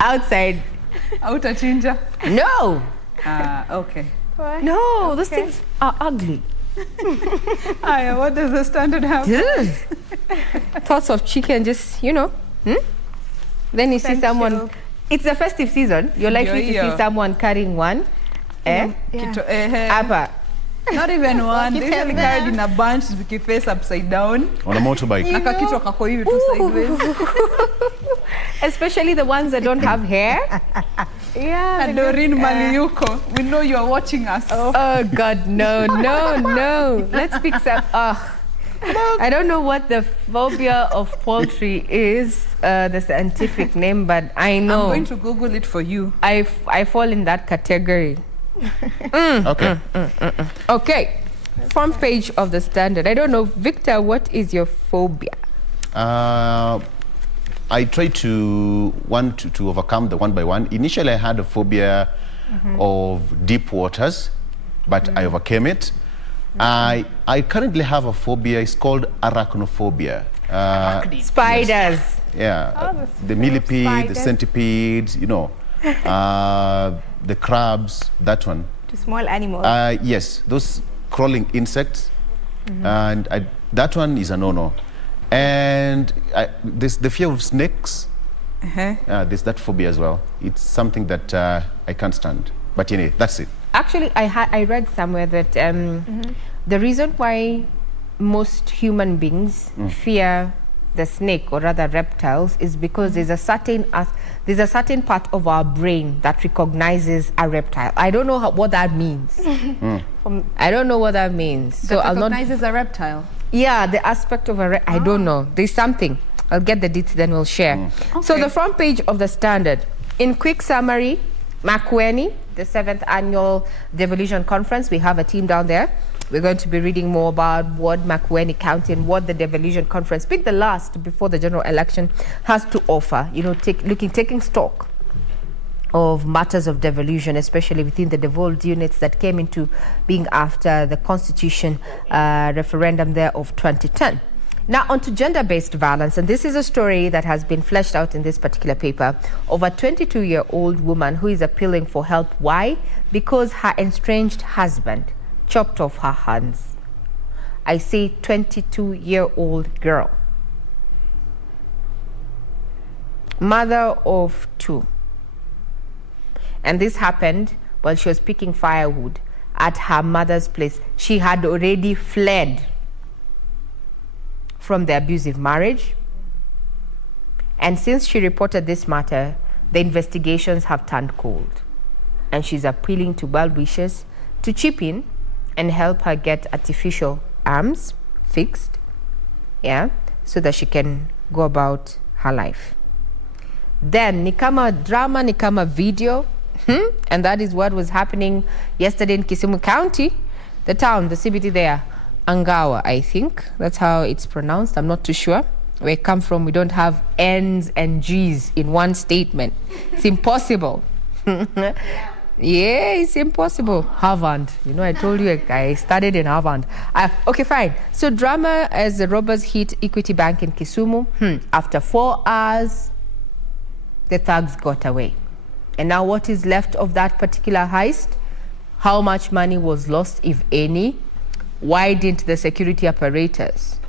outside. Outer chinja? No. Okay. What? No, those things are ugly. What does the standard have? Thoughts of chicken, just, you know. Then you see someone, it's the festive season, you're likely to see someone carrying one. Apa. Not even one. They usually carried in a bunch, face upside down. On a motorbike. Nakakichwa kako hivi tu sideways. Especially the ones that don't have hair. Yeah. Doreen Maliyuko, we know you are watching us. Oh God, no. Let's pick some. I don't know what the phobia of poultry is, the scientific name, but I know. I'm going to Google it for you. I fall in that category. Okay. Okay. Front page of the Standard. I don't know, Victor, what is your phobia? I try to overcome the one by one. Initially, I had a phobia of deep waters, but I overcame it. I currently have a phobia. It's called arachnophobia. Spiders. Yes. Yeah, the millipede, the centipedes, you know, the crabs, that one. To small animals. Yes, those crawling insects, and that one is a no-no. And there's the fear of snakes. There's that phobia as well. It's something that I can't stand. But anyway, that's it. Actually, I read somewhere that the reason why most human beings fear the snake, or rather reptiles, is because there's a certain part of our brain that recognizes a reptile. I don't know what that means. I don't know what that means. So That recognizes a reptile. Yeah, the aspect of I don't know. There's something. I'll get the deets, then we'll share. So the front page of the Standard. In quick summary, Makueni, the 7th annual Devolution Conference. We have a team down there. We're going to be reading more about what Makueni County and what the Devolution Conference, pick the last before the general election, has to offer. You know, taking stock of matters of devolution, especially within the devolved units that came into being after the Constitution referendum there of 2010. Now, on to gender-based violence, and this is a story that has been fleshed out in this particular paper of a 22-year-old woman who is appealing for help. Why? Because her estranged husband chopped off her hands. I say 22-year-old girl, mother of 2. And this happened while she was picking firewood at her mother's place. She had already fled from the abusive marriage. And since she reported this matter, the investigations have turned cold. And she's appealing to well-wishers to chip in and help her get artificial arms fixed, so that she can go about her life. Then, Nikama drama, Nikama video, and that is what was happening yesterday in Kisumu County, the town, the CBD there, Angawa, I think. That's how it's pronounced. I'm not too sure. Where I come from, we don't have N's and G's in one statement. It's impossible. Yeah, it's impossible. Harvard. You know, I told you I studied in Harvard. Okay, fine. So drama as the robbers hit Equity Bank in Kisumu. After 4 hours, the thugs got away. And now what is left of that particular heist? How much money was lost, if any? Why didn't the security apparatus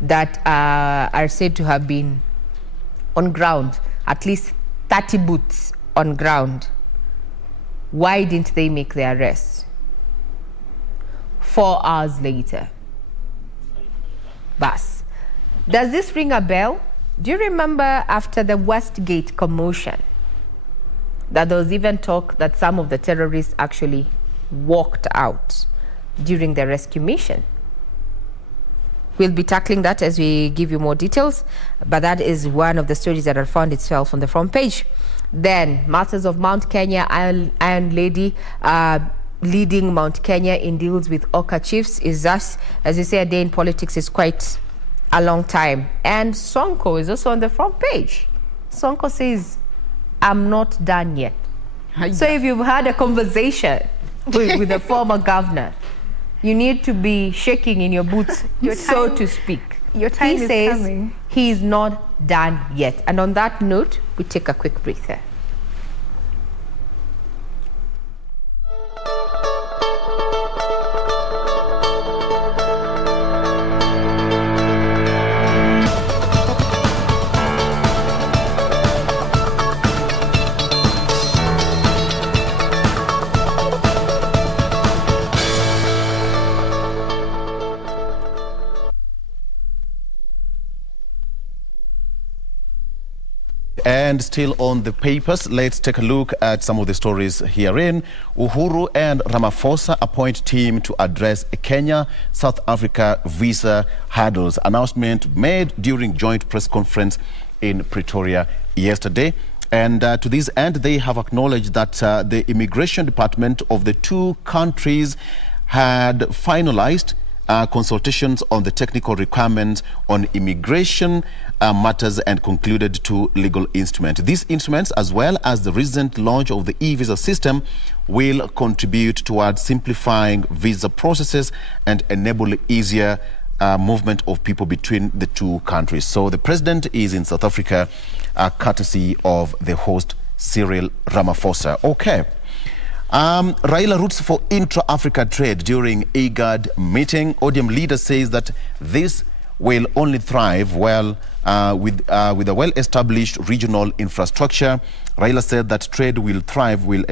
that are said to have been on ground, at least 30 boots on ground, why didn't they make the arrest? 4 hours later. Bas. Does this ring a bell? Do you remember after the Westgate commotion that there was even talk that some of the terrorists actually walked out during the rescue mission? We'll be tackling that as we give you more details, but that is one of the stories that have found itself on the front page. Then, Masters of Mount Kenya, Iron Lady, leading Mount Kenya in deals with Oka chiefs is thus, as you say, a day in politics is quite a long time. And Sonko is also on the front page. Sonko says, I'm not done yet. So if you've had a conversation with the former governor, you need to be shaking in your boots, so to speak. Your time he is says coming. he's not done yet. And on that note, we take a quick breather. And still on the papers, let's take a look at some of the stories herein. Uhuru and Ramaphosa appoint team to address Kenya-South Africa visa hurdles. Announcement made during joint press conference in Pretoria yesterday. And to this end, they have acknowledged that the immigration department of the two countries had finalized consultations on the technical requirements on immigration matters and concluded two legal instruments. These instruments, as well as the recent launch of the e-visa system, will contribute towards simplifying visa processes and enable easier movement of people between the two countries. So the president is in South Africa, courtesy of the host Cyril Ramaphosa. Okay. Raila roots for intra-Africa trade during IGAD meeting. ODM leader says that this will only thrive well with a well-established regional infrastructure. Raila said that trade will thrive with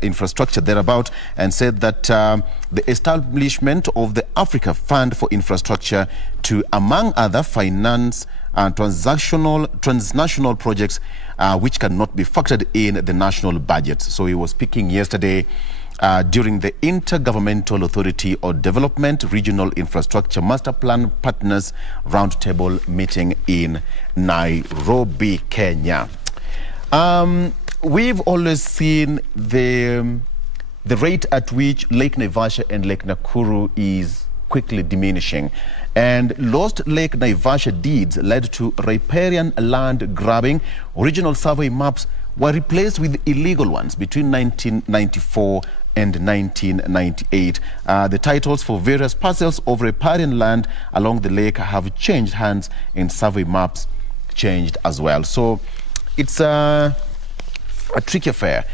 infrastructure thereabout, and said that the establishment of the Africa Fund for Infrastructure to, among other, finance transnational projects which cannot be factored in the national budget. So he was speaking yesterday during the Intergovernmental Authority on Development Regional Infrastructure Master Plan Partners Roundtable meeting in Nairobi, Kenya. We've always seen the rate at which Lake Naivasha and Lake Nakuru is quickly diminishing, and lost Lake Naivasha deeds led to riparian land grabbing. Original survey maps were replaced with illegal ones between 1994 and 1998. The titles for various parcels of riparian land along the lake have changed hands, and survey maps changed as well. So it's a tricky affair.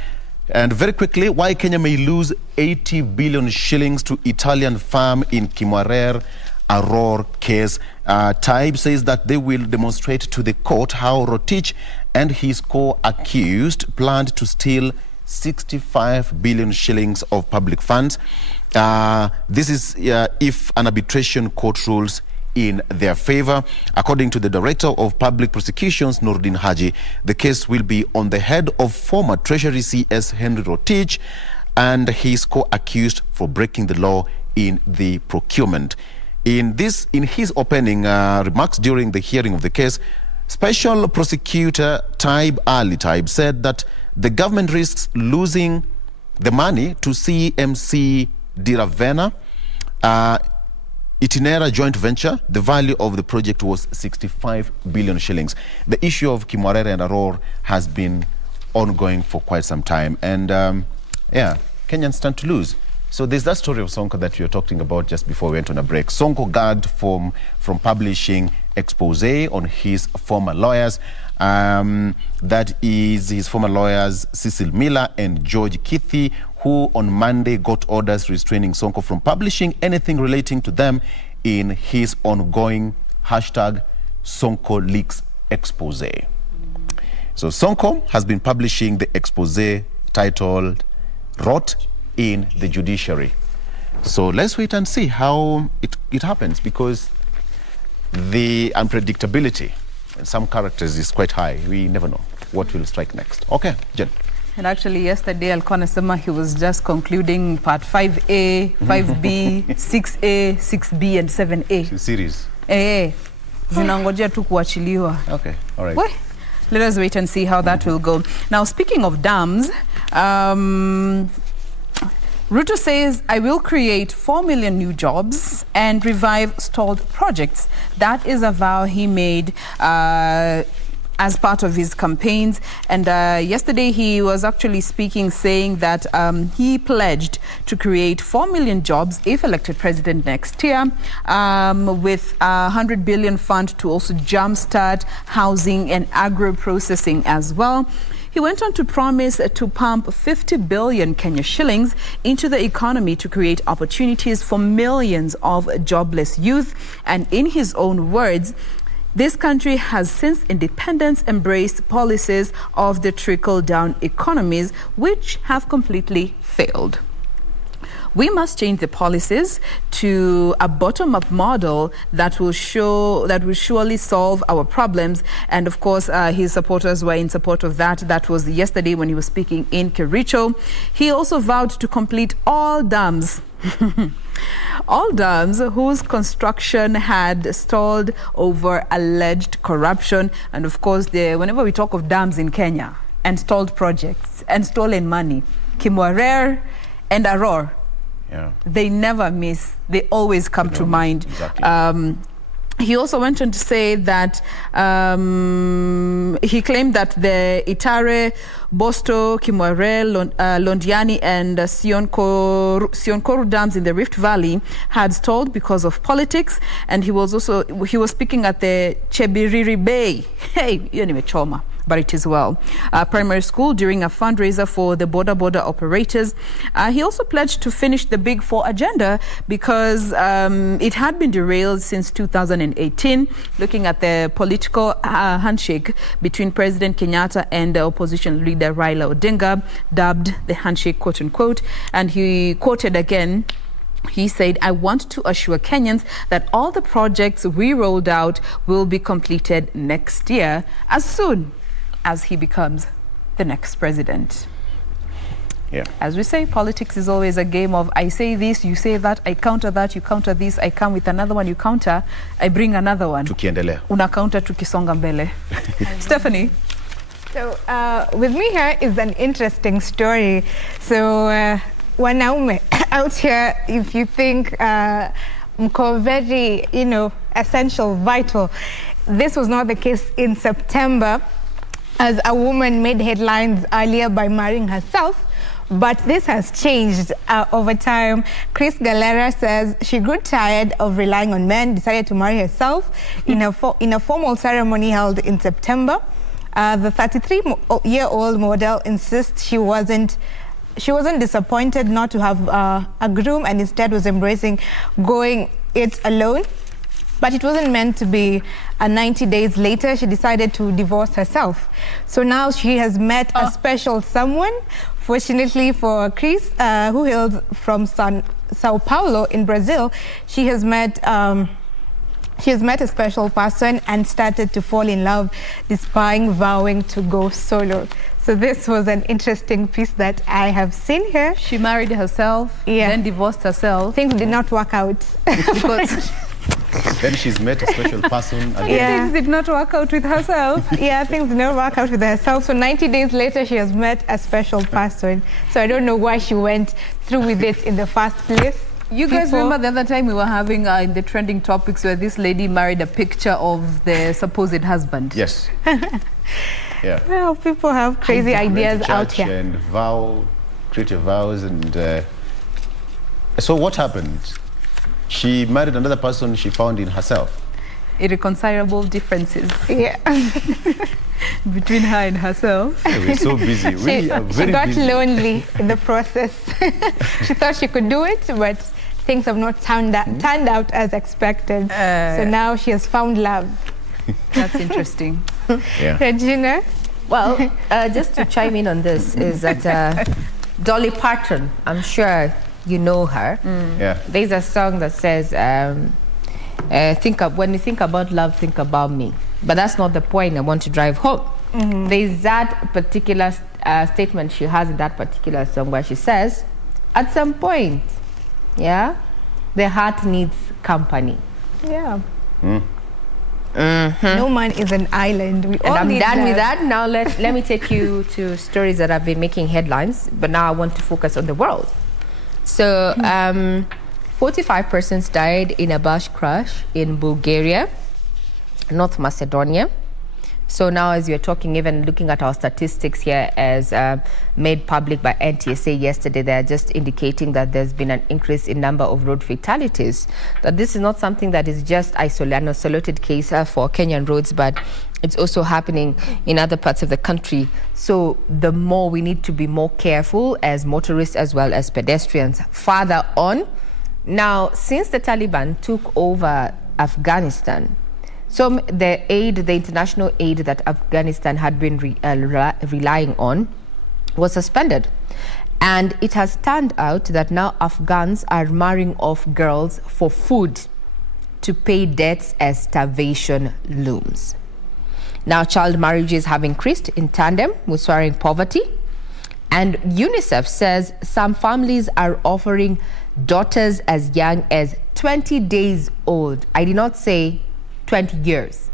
And very quickly, why Kenya may lose 80 billion shillings to Italian firm in Kimwarer Aror case. Taib says that they will demonstrate to the court how Rotich and his co-accused planned to steal 65 billion shillings of public funds. This is if an arbitration court rules in their favor. According to the Director of Public Prosecutions, Nordin Haji, the case will be on the head of former Treasury CS Henry Rotich and his co-accused for breaking the law in the procurement. In his opening remarks during the hearing of the case, Special Prosecutor Taib Ali Taib said that the government risks losing the money to CMC Diravena Itinera joint venture. The value of the project was 65 billion shillings. The issue of Kimwarere and Aror has been ongoing for quite some time. And yeah, Kenyans stand to lose. So there's that story of Sonko that you were talking about just before we went on a break. Sonko gagged from publishing expose on his former lawyers. That is his former lawyers, Cecil Miller and George Kithi, who on Monday got orders restraining Sonko from publishing anything relating to them in his ongoing #Sonko Leaks expose. So Sonko has been publishing the expose titled Rot in the Judiciary. So let's wait and see how it happens, because the unpredictability in some characters is quite high. We never know what will strike next. Okay, Jen. And actually yesterday alikuwa anasema he was just concluding part 5A, 5B, 6A, 6B and 7A. Series. Zinangojea tu kuachiliwa. Okay, all right. Well, let us wait and see how that will go. Now, speaking of dams, Ruto says, I will create 4 million new jobs and revive stalled projects. That is a vow he made as part of his campaigns. And yesterday he was actually speaking, saying that he pledged to create 4 million jobs if elected president next year, with a 100 billion fund to also jumpstart housing and agro-processing as well. He went on to promise to pump 50 billion Kenya shillings into the economy to create opportunities for millions of jobless youth. And in his own words, this country has since independence embraced policies of the trickle-down economies, which have completely failed. We must change the policies to a bottom-up model that will surely solve our problems. And of course, his supporters were in support of that. That was yesterday when he was speaking in Kericho. He also vowed to complete all dams. All dams whose construction had stalled over alleged corruption. And of course, whenever we talk of dams in Kenya and stalled projects and stolen money, Kimwarer and Aror, they never miss. They always come to mind. Exactly. He also went on to say that he claimed that the Itare, Bosto, Kimware, Londiani and Sionkoru dams in the Rift Valley had stalled because of politics. And he was speaking at the Chebiriri Bay. Hey, anyway, Choma. But it is well. Primary school during a fundraiser for the border operators. He also pledged to finish the Big Four agenda because it had been derailed since 2018, looking at the political handshake between President Kenyatta and the opposition leader Raila Odinga, dubbed the handshake, quote unquote. And he quoted again. He said, "I want to assure Kenyans that all the projects we rolled out will be completed next year as soon as he becomes the next president." Yeah. As we say, politics is always a game of I say this, you say that, I counter that, you counter this, I come with another one, you counter, I bring another one. Tukiendelea. Una counter tukisonga mbele. Stephanie. So with me here is an interesting story. So wanaume out here, if you think mko very, essential, vital, this was not the case in September, as a woman made headlines earlier by marrying herself. But this has changed over time. Chris Galera says she grew tired of relying on men, decided to marry herself in a formal ceremony held in September. The 33-year-old model insists she wasn't disappointed not to have a groom, and instead was embracing going it alone. But it wasn't meant to be. 90 days later, she decided to divorce herself. So now she has met a special someone. Fortunately for Chris, who hails from Sao Paulo in Brazil, she has met a special person and started to fall in love despite vowing to go solo. So this was an interesting piece that I have seen here. She married herself, then divorced herself. Things did not work out. Then she's met a special person again. Things did not work out with herself. Things did not work out with herself. So 90 days later, she has met a special person. So I don't know why she went through with it in the first place. You guys remember the other time we were having in the trending topics where this lady married a picture of the supposed husband? Yes. Yeah. Well, people have crazy ideas out here. And creative vows. And so what happened? She married another person she found in herself. Irreconcilable differences. Yeah. Between her and herself. Yeah, we're so busy. We are very she got busy. lonely in the process. She thought she could do it, but things have not turned out as expected. So now she has found love. That's interesting. Yeah. Regina? Well, just to chime in on this is that Dolly Parton, I'm sure you know her. Yeah. There's a song that says, when you think about love, think about me. But that's not the point I want to drive home. There's that particular statement she has in that particular song where she says, at some point, the heart needs company. Yeah. No man is an island. We all I'm need done love. with that. Now let me take you to stories that have been making headlines, but now I want to focus on the world. So 45 persons died in a bus crash in Bulgaria, North Macedonia. So now as you're talking, even looking at our statistics here as made public by NTSA yesterday, they're just indicating that there's been an increase in number of road fatalities. That this is not something that is just an isolated case for Kenyan roads, but it's also happening in other parts of the country. So the more we need to be more careful as motorists as well as pedestrians. Further on, now since the Taliban took over Afghanistan, so the international aid that Afghanistan had been relying on was suspended. And it has turned out that now Afghans are marrying off girls for food to pay debts as starvation looms. Now child marriages have increased in tandem with soaring poverty. And UNICEF says some families are offering daughters as young as 20 days old. I did not say 20 years.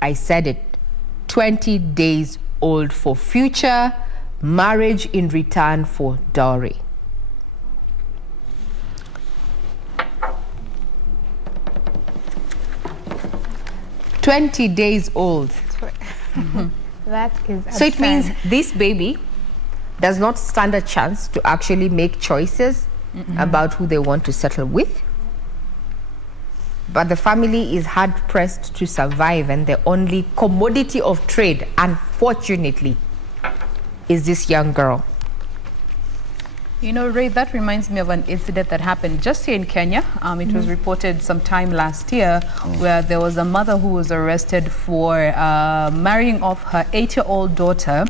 I said it. 20 days old for future marriage in return for dowry. days old. That is So it absurd. means this baby does not stand a chance to actually make choices about who they want to settle with. But the family is hard pressed to survive, and the only commodity of trade, unfortunately, is this young girl. You know, Ray, that reminds me of an incident that happened just here in Kenya. It was reported sometime last year where there was a mother who was arrested for marrying off her 8-year-old daughter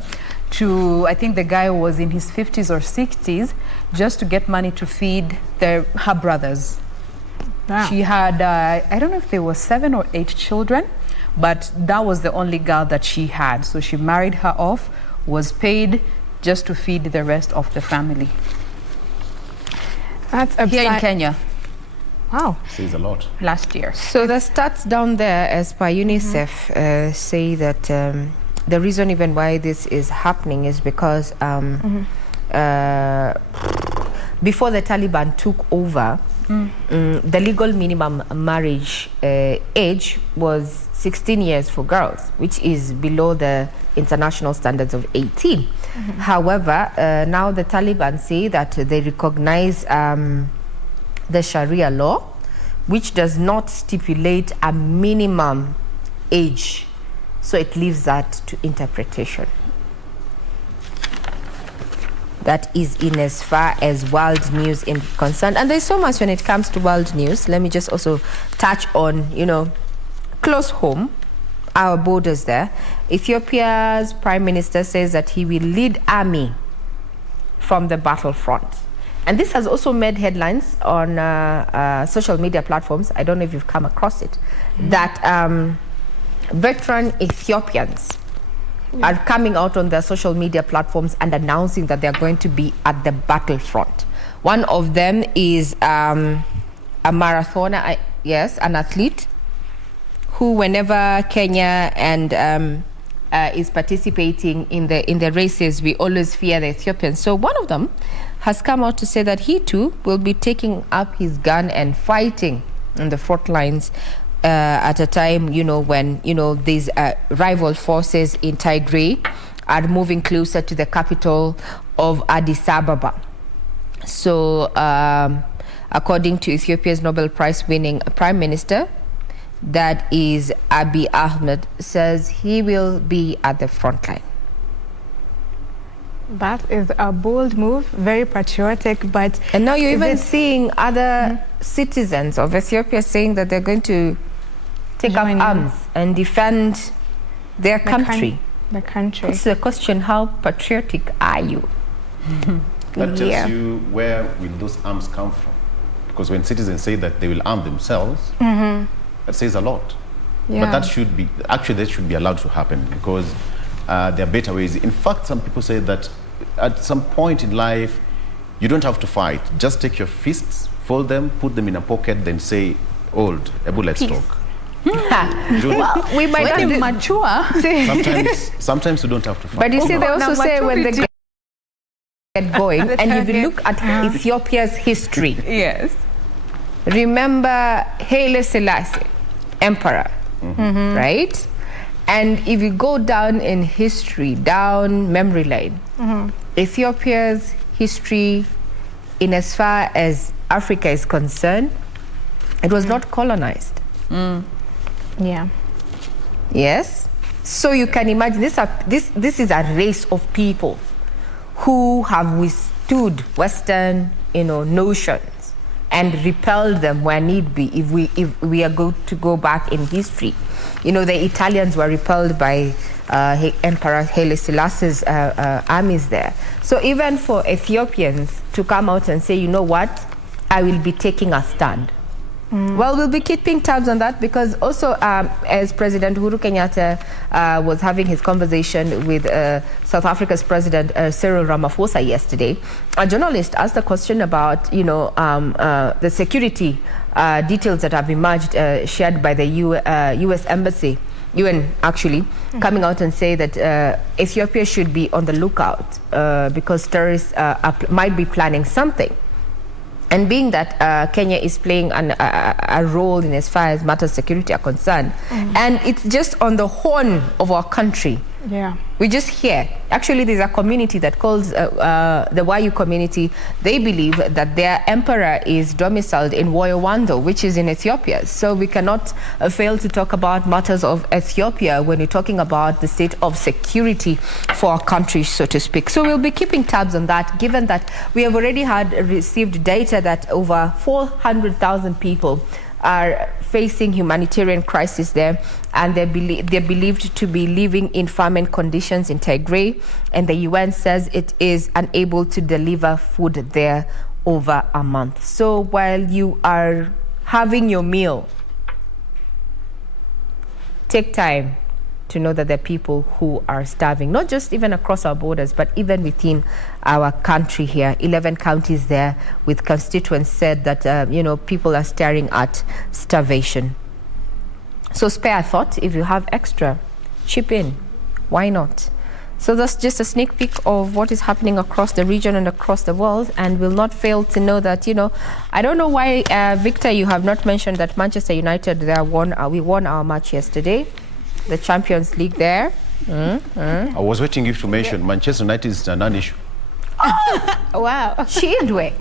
to, I think the guy was in his 50s or 60s, just to get money to feed her brothers. Wow. She had, I don't know if there were 7 or 8 children, but that was the only girl that she had. So she married her off, was paid just to feed the rest of the family. That's absurd. Here in Kenya, Wow. Says a lot. last year. So the stats down there, as per UNICEF, say that the reason even why this is happening is because before the Taliban took over, the legal minimum marriage age was 16 years for girls, which is below the international standards of 18. However, now the Taliban say that they recognize the Sharia law, which does not stipulate a minimum age. So it leaves that to interpretation. That is in as far as world news is concerned. And there's so much when it comes to world news. Let me just also touch on, close home, our borders there. Ethiopia's prime minister says that he will lead army from the battlefront. And this has also made headlines on social media platforms. I don't know if you've come across it. That veteran Ethiopians are coming out on their social media platforms and announcing that they're going to be at the battlefront. One of them is a marathoner, yes, an athlete, who whenever Kenya and is participating in the races, we always fear the Ethiopians. So one of them has come out to say that he too will be taking up his gun and fighting on the front lines at a time, when, these rival forces in Tigray are moving closer to the capital of Addis Ababa. So, according to Ethiopia's Nobel Prize-winning Prime Minister, that is Abiy Ahmed, says he will be at the front line. That is a bold move, very patriotic, but... And now you're even seeing other citizens of Ethiopia saying that they're going to take up arms and defend their country. The country. It's the question, how patriotic are you? That tells you where will those arms come from. Because when citizens say that they will arm themselves, that says a lot. Yeah. But that should be, actually that should be allowed to happen because there are better ways. In fact, some people say that at some point in life, you don't have to fight. Just take your fists, fold them, put them in a pocket, then say, old, Ebu, let's talk. Well, we might When not you mature, sometimes you don't have to fight. but you see, they also say when they get going, and if you look at Ethiopia's history, yes. remember Haile Selassie, emperor, right? And if you go down in history, down memory lane, Ethiopia's history, in as far as Africa is concerned, it was not colonized. Yeah. Yes. So you can imagine this is a race of people who have withstood Western, notions and repelled them where need be. If we are going to go back in history, the Italians were repelled by Emperor Haile Selassie's armies there. So even for Ethiopians to come out and say, you know what, I will be taking a stand. Well, we'll be keeping tabs on that, because also as President Uhuru Kenyatta was having his conversation with South Africa's President Cyril Ramaphosa yesterday, a journalist asked a question about, the security details that have emerged, shared by the U.S. Embassy, UN actually, coming out and say that Ethiopia should be on the lookout because terrorists might be planning something. And being that Kenya is playing a role in as far as matters security are concerned, and it's just on the horn of our country. Yeah. We just hear. Actually, there's a community that calls the Wayu community. They believe that their emperor is domiciled in Woyowando, which is in Ethiopia. So we cannot fail to talk about matters of Ethiopia when we're talking about the state of security for our country, so to speak. So we'll be keeping tabs on that, given that we have already received data that over 400,000 people are facing humanitarian crisis there, and they're believed to be living in famine conditions in Tigray, and the UN says it is unable to deliver food there over a month. So while you are having your meal, take time to know that there are people who are starving, not just even across our borders, but even within our country here. 11 counties there with constituents said that, people are staring at starvation. So spare a thought. If you have extra, chip in. Why not? So that's just a sneak peek of what is happening across the region and across the world. And we'll not fail to know that, I don't know why, Victor, you have not mentioned that Manchester United, we won our match yesterday. The Champions League there. I was waiting you to mention Manchester United is a non-issue. Wow. Chidwe.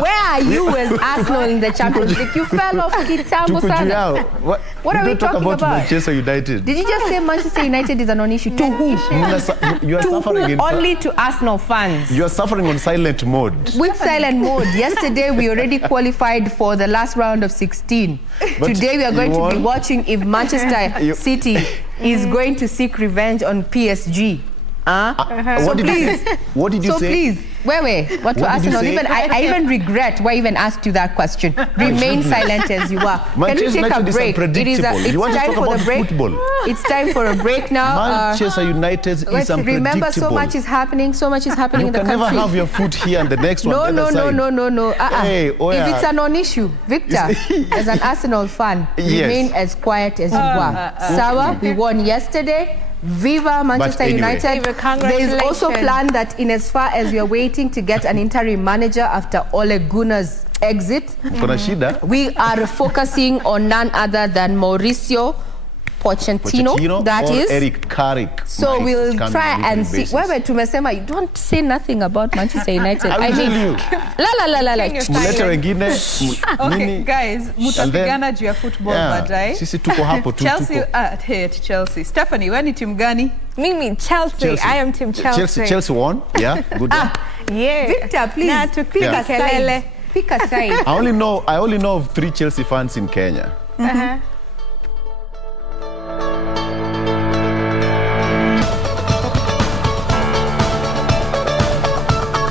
Where are you as Arsenal in the Champions League? You fell off kitambo sana. What are we talking about? Manchester United. Did you just say Manchester United is a non-issue? To who? You are suffering Only to Arsenal fans. You are suffering on silent mode. With silent mode. Yesterday we already qualified for the last round of 16. But today we are going to be watching if Manchester City is going to seek revenge on PSG. What did you say? What did you say? So please, what to Arsenal? I even regret why I even asked you that question. Remain silent as you are. Can we take a break? It's time for the break. Football. It's time for a break now. Manchester United is unpredictable. Remember, so much is happening in the country. You can never have your foot here and the next one. No. Hey, if it's a non-issue, Victor, as an Arsenal fan, remain as quiet as you are. Sawa, we won yesterday. Viva Manchester United. There is also plan that in as far as we are waiting to get an interim manager after Ole Gunnar's exit, we are focusing on none other than Mauricio Pochettino, that is Eric Carrick. So we'll try and see. Wewe tumesema you don't say nothing about Manchester United. I mean, muleta wengine. Okay, guys, mutapigana juu ya football baadaye. Sisi tuko hapo tu. Chelsea. Stephanie, wewe ni timu gani? Mimi Chelsea. I am team Chelsea. Chelsea won. Yeah, good one. Yeah. Victor, please. Pick a side. Pick a side. I only know of 3 Chelsea fans in Kenya.